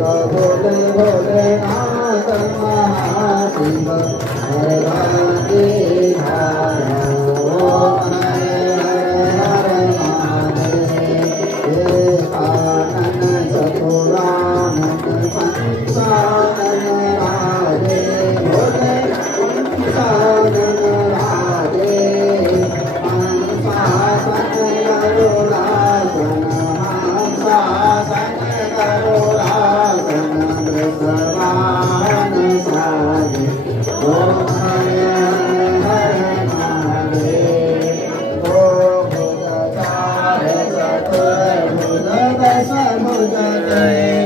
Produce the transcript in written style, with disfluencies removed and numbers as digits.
भोले भोलेनाथ महाशिव हर भाग्य धारा ओम हरे महादेव कानन चतुरानन पंचानन राधे भोले पंचानन राधे हंसासन गरुडासन हंसासन गरुडासन वृषभान साजे ओम हरे हरे महादेव ओम भुजगाय चतुर्भुज दशभुज जय